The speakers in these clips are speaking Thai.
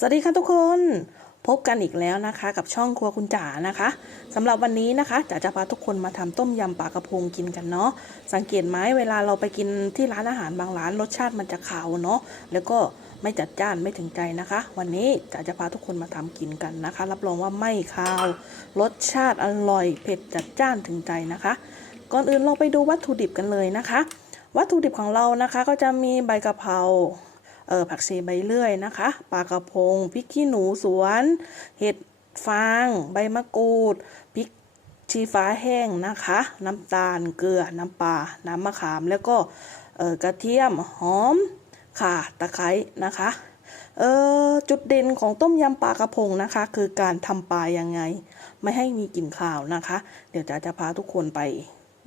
สวัสดีค่ะทุกคน พบกันอีกแล้วนะคะ กับช่องครัวคุณจ๋านะคะสำหรับวันนี้นะคะจ๋าจะพาทุกคนมาทำต้มยำปลากระพงกินกันเนาะสังเกตไหมเวลาเราไปกินที่ร้านอาหารบางร้านรสชาติมันจะขาวเนาะแล้วก็ไม่จัดจ้านไม่ถึงใจนะคะ วันนี้จ๋าจะพาทุกคนมาทำกินกันนะคะ รับรองว่าไม่คาว รสชาติอร่อยเผ็ดจัดจ้านถึงใจนะคะ ก่อนอื่นเราไปดูวัตถุดิบกันเลยนะคะ วัตถุดิบของเรานะคะ ก็จะมีใบกะเพรา เออผักชีใบเลื่อยนะคะปลากระพงพริกขี้หนูสวน เห็ดฟาง ใบมะกรูดพริกชีฟ้าแห้งนะคะ น้ำตาลเกลือน้ำปลาน้ำมะขาม แล้วก็กระเทียมหอมข่าตะไคร้นะคะเออจุดเด่นของต้มยำปลากระพงนะคะ คือการทำปลายังไง ไม่ให้มีกลิ่นคาวนะคะ เดี๋ยวจะจะพาทุกคนไป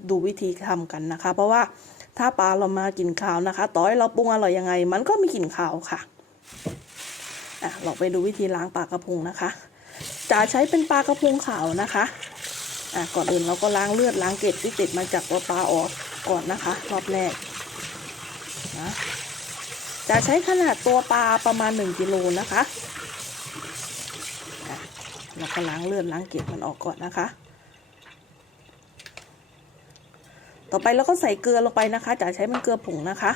ดูวิธีทำกันนะคะ เพราะว่า ถ้าปลาเรามากินขาวนะคะ ต่อให้เราปรุงอร่อยยังไง มันก็มีกลิ่นขาวค่ะอะเราไปดูวิธีล้างปลากระพงนะคะจะใช้เป็นปลากระพงขาวนะคะอะก่อนอื่นเราก็ล้างเลือดล้างเกล็ดที่ติดมาจากตัวปลาออกก่อนนะคะ รอบแรกนะจะใช้ขนาดตัวปลาประมาณ 1กิโลนะคะเราก็ล้างเลือดล้างเกล็ดมันออกก่อนนะคะ ต่อไปเราก็ใส่เกลือลงไปนะคะจะใช้เป็นเกลือผงนะคะ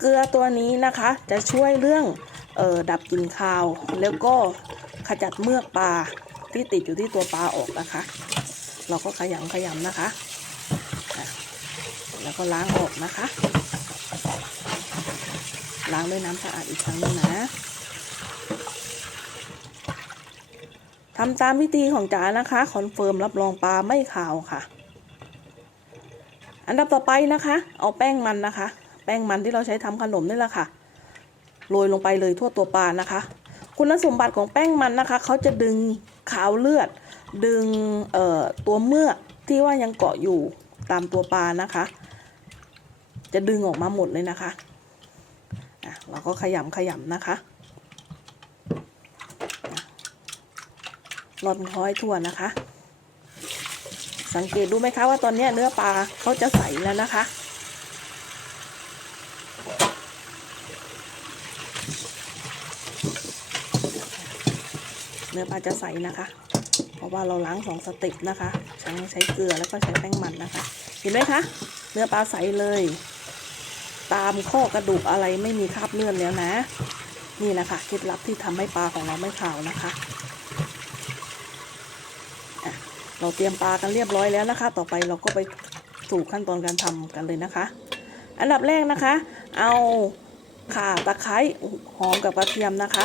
เกลือตัวนี้นะคะจะช่วยเรื่องออดับกลิ่นคาว แล้วก็ขจัดเมือกปลาที่ติดอยู่ที่ตัวปลาออกนะคะ เราก็ขยำขยำนะคะ แล้วก็ล้างออกนะคะ ล้างด้วยน้ำสะอาดอีกครั้งหนึงนะทำตามวิธีของจ๋านะคะคอนเฟิร์มรับรองปลาไม่ขาวค่ะ อันดับต่อไปนะคะ เอาแป้งมันนะคะ แป้งมันที่เราใช้ทำขนมนี่แหละค่ะโรยลงไปเลยทั่วตัวปลานะคะ คุณสมบัติของแป้งมันนะคะเขาจะดึงขาวเลือด ดึงตัวเมือกที่ว่ายังเกาะอยู่ตามตัวปลานะคะ จะดึงออกมาหมดเลยนะคะะเราก็ขยำขยำนะคะอะร่อนค้อยทั่วนะคะ สังเกตดูไหมคะว่าตอนนี้เนื้อปลาเขาจะใสแล้วนะคะ เนื้อปลาจะใสนะคะ เพราะว่าเราล้างสองสเต็ปนะคะทั้งใช้เกลือแล้วก็ใช้แป้งมันนะคะ เห็นไหมคะ เนื้อปลาใสเลย ตามข้อกระดูกอะไรไม่มีคราบเลือดแล้วนะ นี่แหละค่ะเคล็ดลับที่ทำให้ปลาของเราไม่ขาวนะคะ เราเตรียมปลากันเรียบร้อยแล้วนะคะ ต่อไปเราก็ไปสู่ขั้นตอนการทำกันเลยนะคะ อันดับแรกนะคะ เอาข่าตะไคร้หอมกับกระเทียมนะคะ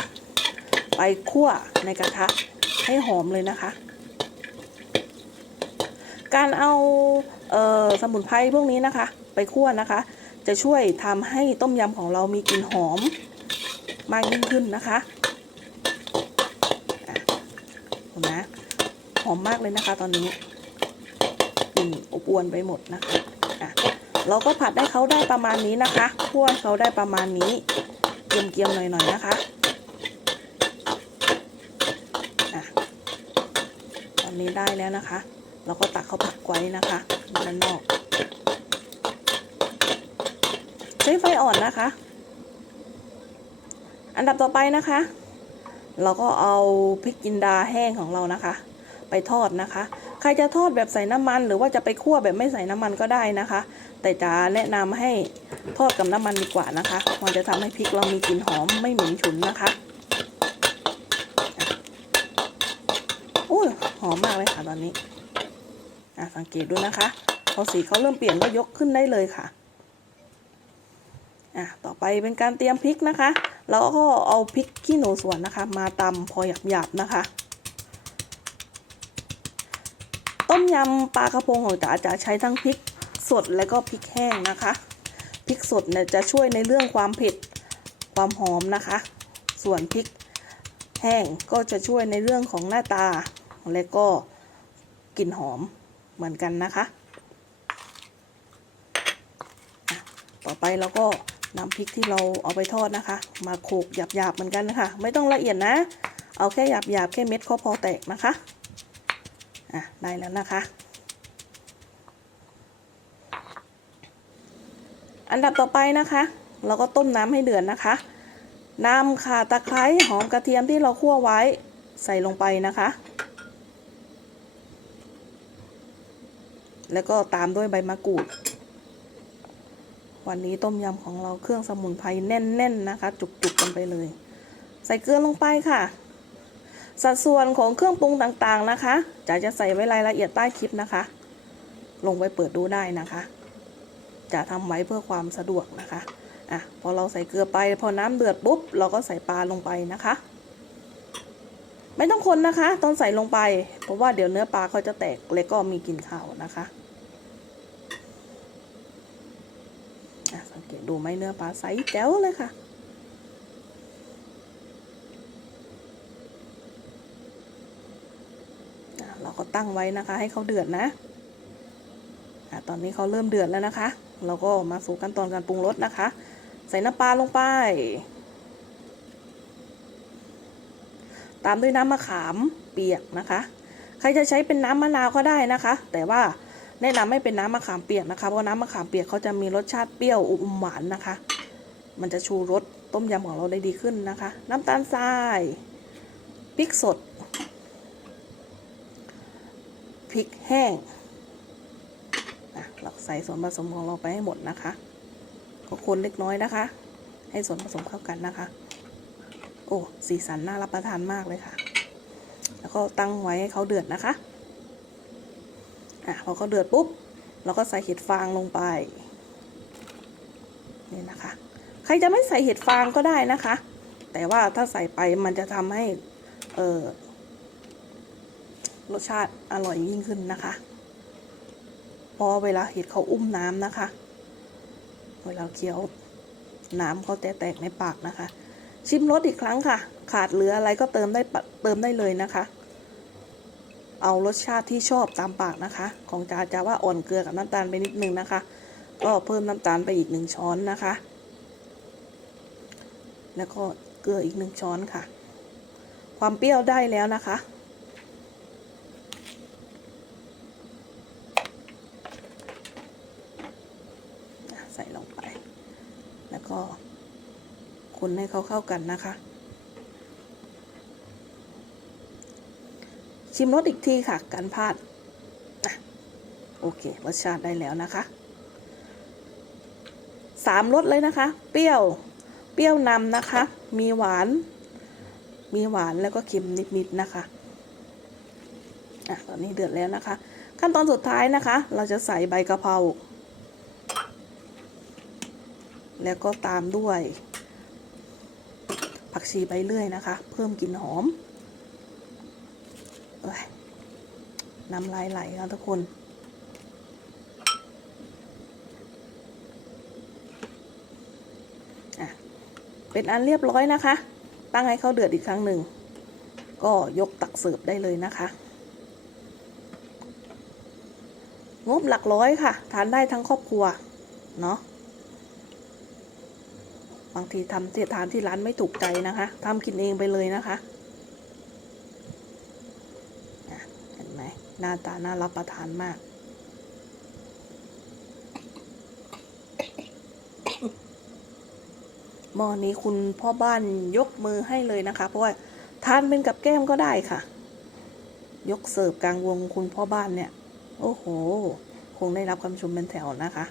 ไปคั่วในกระทะให้หอมเลยนะคะ การเอาเออสมุนไพรพวกนี้นะคะ ไปคั่วนะคะ จะช่วยทำให้ต้มยำของเรามีกลิ่นหอมมากยิ่งขึ้นนะคะอะนไหม หอมมากเลยนะคะ ตอนนี้กลิ่นอบอวนไปหมดนะคะอะเราก็ผัดให้เขาได้ประมาณนี้นะคะคั่วเขาได้ประมาณนี้เกรียมๆหน่อยๆนะคะอะตอนนี้ได้แล้วนะคะ เราก็ตักเขาผักไว้นะคะด้านนอก ใช้ไฟอ่อนนะคะ อันดับต่อไปนะคะ เราก็เอาพริกจินดาแห้งของเรานะคะ ไปทอดนะคะ ใครจะทอดแบบใส่น้ำมัน หรือว่าจะไปคั่วแบบไม่ใส่น้ำมันก็ได้นะคะ แต่จะแนะนำให้ทอดกับน้ำมันดีกว่านะคะ มันจะทำให้พริกเรามีกลิ่นหอมไม่เหม็นฉุนนะคะอุ้ยหอมมากเลยค่ะตอนนี้อะสังเกตดูนะคะพอสีเขาเริ่มเปลี่ยนก็ยกขึ้นได้เลยค่ะอะต่อไปเป็นการเตรียมพริกนะคะเราก็เอาพริกขี้หนูสวนนะคะ มาตำพอหยาบๆนะคะ ต้มยำปลากระพงของจ๋าจะใช้ทั้งพริกสดและก็พริกแห้งนะคะพริกสดเนี่ยจะช่วยในเรื่องความเผ็ดความหอมนะคะ ส่วนพริกแห้งก็จะช่วยในเรื่องของหน้าตา และก็กลิ่นหอมเหมือนกันนะคะ ต่อไปเราก็นำพริกที่เราเอาไปทอดนะคะ มาโขกหยาบๆเหมือนกันนะคะ ไม่ต้องละเอียดนะ เอาแค่หยาบๆแค่เม็ดก็พอแตกนะคะ อะได้แล้วนะคะ อันดับต่อไปนะคะ เราก็ต้มน้ำให้เดือดนะคะนำข่าตะไคร้หอมกระเทียมที่เราคั่วไว้ใส่ลงไปนะคะ แล้วก็ตามด้วยใบมะกรูด วันนี้ต้มยำของเราเครื่องสมุนไพรแน่นๆนะคะ จุกๆกันไปเลย ใส่เกลือลงไปค่ะ สัดส่วนของเครื่องปรุงต่างๆนะคะจะจะใส่ไว้รายละเอียดใต้คลิปนะคะ ลงไปเปิดดูได้นะคะจะทำไว้เพื่อความสะดวกนะคะอะพอเราใส่เกลือไปพอน้ำเดือดปุ๊บเราก็ใส่ปลาลงไปนะคะ ไม่ต้องคนนะคะต้องใส่ลงไป เพราะว่าเดี๋ยวเนื้อปลาเขาจะแตกและก็มีกลิ่นขาวนะคะอะสังเกตดูไหมเนื้อปลาใสแจ๋วเลยค่ะ อะ เราก็ตั้งไว้นะคะ ให้เขาเดือดนะอะตอนนี้เขาเริ่มเดือดแล้วนะคะ เราก็มาสู่ขั้นตอนการปรุงรสนะคะ ใส่น้ำปลาลงไป ตามด้วยน้ำมะขามเปียกนะคะ ใครจะใช้เป็นน้ำมะนาวก็ได้นะคะ แต่ว่าแนะนำไม่เป็นน้ำมะขามเปียกนะคะ เพราะน้ำมะขามเปียกเขาจะมีรสชาติเปรี้ยวอมหวานนะคะ มันจะชูรสต้มยำของเราได้ดีขึ้นนะคะ น้ำตาลทรายพริกสด พริกแห้งอะเราใส่ส่วนผสมของเราไปให้หมดนะคะ ก็คนเล็กน้อยนะคะ ให้ส่วนผสมเข้ากันนะคะ โอ้ สีสันน่ารับประทานมากเลยค่ะ แล้วก็ตั้งไว้ให้เขาเดือดนะคะ อะพอเขาเดือดปุ๊บ เราก็ใส่เห็ดฟางลงไป นี่นะคะ ใครจะไม่ใส่เห็ดฟางก็ได้นะคะ แต่ว่าถ้าใส่ไปมันจะทำให้ เออ รสชาติอร่อยยิ่งขึ้นนะคะเพราะเวลาเห็ดเขาอุ้มน้ำนะคะ เวลาเคี้ยวน้ำเขาแตกในปากนะคะ ชิมรสอีกครั้งค่ะ ขาดเหลืออะไรก็เติมได้เติมได้เลยนะคะ เอารสชาติที่ชอบตามปากนะคะ ของจาจะว่าอ่อนเกลือกับน้ำตาลไปนิดนึงนะคะ ก็เพิ่มน้ำตาลไปอีกหนึ่งช้อนนะคะ แล้วก็เกลืออีกหนึ่งช้อนค่ะ ความเปรี้ยวได้แล้วนะคะ ใส่ลงไป แล้ว ก็คนให้เขาเข้ากันนะคะ ชิมรสอีกทีค่ะ กันพลาดโอเครสชาติได้แล้วนะคะสามรสเลยนะคะ เปรี้ยว เปรี้ยวนำนะคะ มีหวาน มีหวานแล้วก็เค็มนิดๆนะคะอะตอนนี้เดือดแล้วนะคะ ขั้นตอนสุดท้ายนะคะ เราจะใส่ใบกะเพรา แล้วก็ตามด้วย ผักชีใบเลื่อยนะคะ เพิ่มกลิ่นหอมอน้ำลายไหลแล้วทุกคนเป็นอันเรียบร้อยนะคะ ตั้งให้เขาเดือดอีกครั้งหนึ่ง ก็ยกตักเสิร์ฟได้เลยนะคะ งบหลักร้อยค่ะ ทานได้ทั้งครอบครัว เนาะ บางทีทำที่ทานที่ร้านไม่ถูกใจนะคะทำกินเองไปเลยนะคะอะเห็นไหมหน้าตาน่ารับประทานมากหม้อนี้คุณพ่อบ้านยกมือให้เลยนะคะ เพราะว่าทานเป็นกับแก้มก็ได้ค่ะ ยกเสิร์ฟกลางวงคุณพ่อบ้านเนี่ย โอ้โห คงได้รับคำชมเป็นแถวนะคะ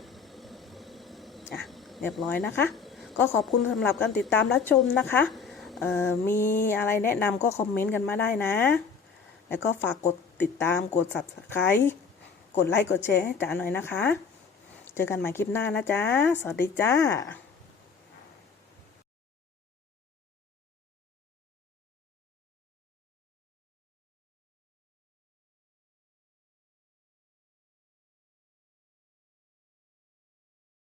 อะ เรียบร้อยนะคะ ก็ขอบคุณสำหรับการติดตามรับชมนะคะมีอะไรแนะนำก็คอมเมนต์กันมาได้นะ แล้วก็ฝากกดติดตามกด subscribe กดไลค์กดแชร์ให้จ๋าหน่อยนะคะ เจอกันใหม่คลิปหน้านะจ๊ะ สวัสดีจ้า